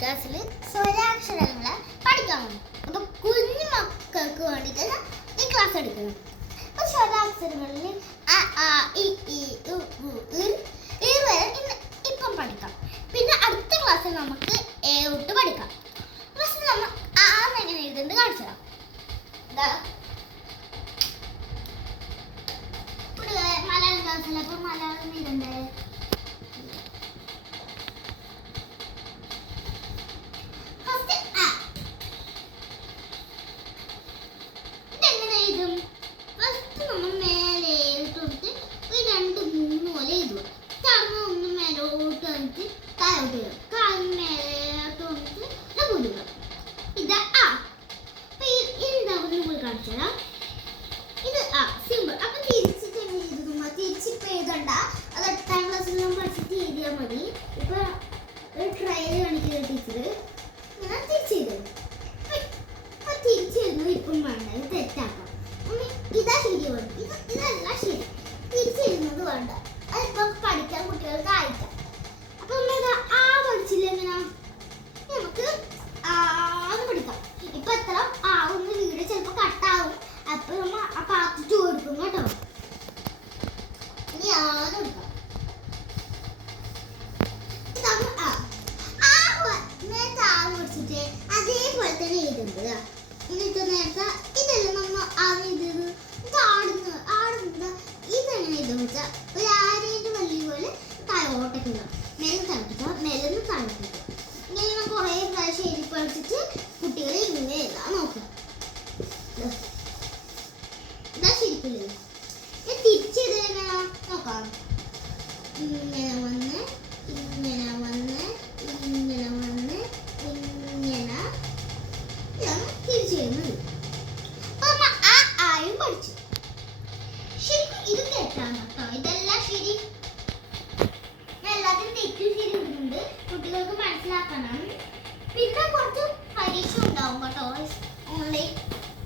ക്ലാസ്സിൽ സ്വരാക്ഷരങ്ങളെ പഠിക്കാൻ പോകും. അപ്പോൾ കുഞ്ഞു മക്കൾക്ക് വേണ്ടിയിട്ട് ഈ ക്ലാസ് എടുക്കണം. അപ്പോൾ സ്വരാക്ഷരങ്ങളിൽ അ ആ ഇ ഈ ഉ ഊ ഈ വരെ ഇപ്പം പഠിക്കാം. പിന്നെ അടുത്ത ക്ലാസ്സിൽ നമുക്ക് എ തൊട്ട് പഠിക്കാം. ഫസ്റ്റ് നമ്മൾ ആ എങ്ങനെ എഴുതുന്നത് കാണിച്ചു തരാം. മലയാളം ക്ലാസ്സിൽ അപ്പോൾ മലയാളം എഴുതണ്ടേ? ഇത് ആ സിമ്പിൾ. അപ്പൊ തിരിച്ചിട്ട് തിരിച്ചിപ്പോ എഴുതണ്ട, അത് 8ാം ക്ലാസ്സിലും പഠിച്ചിട്ട് എഴുതിയാൽ മതി. ഇപ്പൊ ഒരു ട്രയൽ കാണിക്കുന്ന ടീച്ചർ ഞാൻ തിരിച്ചെഴുതും. തിരിച്ചെഴുതുന്നത് ഇപ്പം വേണ്ട, ഇത് തെറ്റാക്കാം. ഇതാ ശരി വേണ്ട, ഇതല്ല ശരി. തിരിച്ചെഴുതുന്നത് വേണ്ട, അതിപ്പോ പഠിക്കാൻ കുട്ടികൾക്ക് അയക്കാം. അപ്പൊ ഇതാ ആ പഠിച്ചില്ല എങ്ങനാ നമുക്ക് ആന്ന് പഠിക്കാം. ഇപ്പൊ എത്ര ആവുന്ന വീഡിയോ ചിലപ്പോ കട്ടാവും. അപ്പൊ നമ്മ ആ പാത്തിട്ട് കൊടുക്കും കേട്ടോ. ഇനി ആന്ന് കൊടുക്കാം. നേരത്തെ ആന്ന് പഠിച്ചിട്ട് അതേപോലെ തന്നെ എഴുതുന്നത്. എന്നിട്ട് നേരത്തെ ഇതെല്ലാം നമ്മ ആന്ന് എഴുതുന്നത്. ഇത് ആടുന്നത് ഇതെങ്ങനെ എഴുതുന്ന വെച്ചാൽ ഒരു ആരേന്റെ വള്ളി പോലെ താഴോട്ടേക്ക് മെല്ലെ തളപ്പിക്കുക, മെല്ലെ തളപ്പിക്കുക. ഇങ്ങനെ ഞാൻ കുറേ പ്രാവശ്യം എഴുതി പഠിച്ചിട്ട് കുട്ടികളെ ഇങ്ങനെ എഴുതാൻ നോക്കുക. ഇതാ ശരിക്കില്ലേ? തിരിച്ചെഴുതുക എങ്ങനെയാ നോക്കാം. ഇങ്ങനെ വന്ന് ഇങ്ങനെ വന്ന് ഇങ്ങനെ വന്ന് ഇങ്ങനെ ഇതാണ് തിരിച്ചെഴുതുന്നത്. അപ്പൊ ആ ആയും പഠിച്ചു. ശരിക്കും ഇത് തെറ്റാണ് കേട്ടോ, ഇതെല്ലാം ശരി. എല്ലാത്തിനും തെറ്റും ശരി ഇടുന്നുണ്ട്, കുട്ടികൾക്ക് മനസ്സിലാക്കണം. പിന്നെ കുറച്ച് പരീക്ഷ ഉണ്ടാവും കേട്ടോ ഓൺലൈൻ.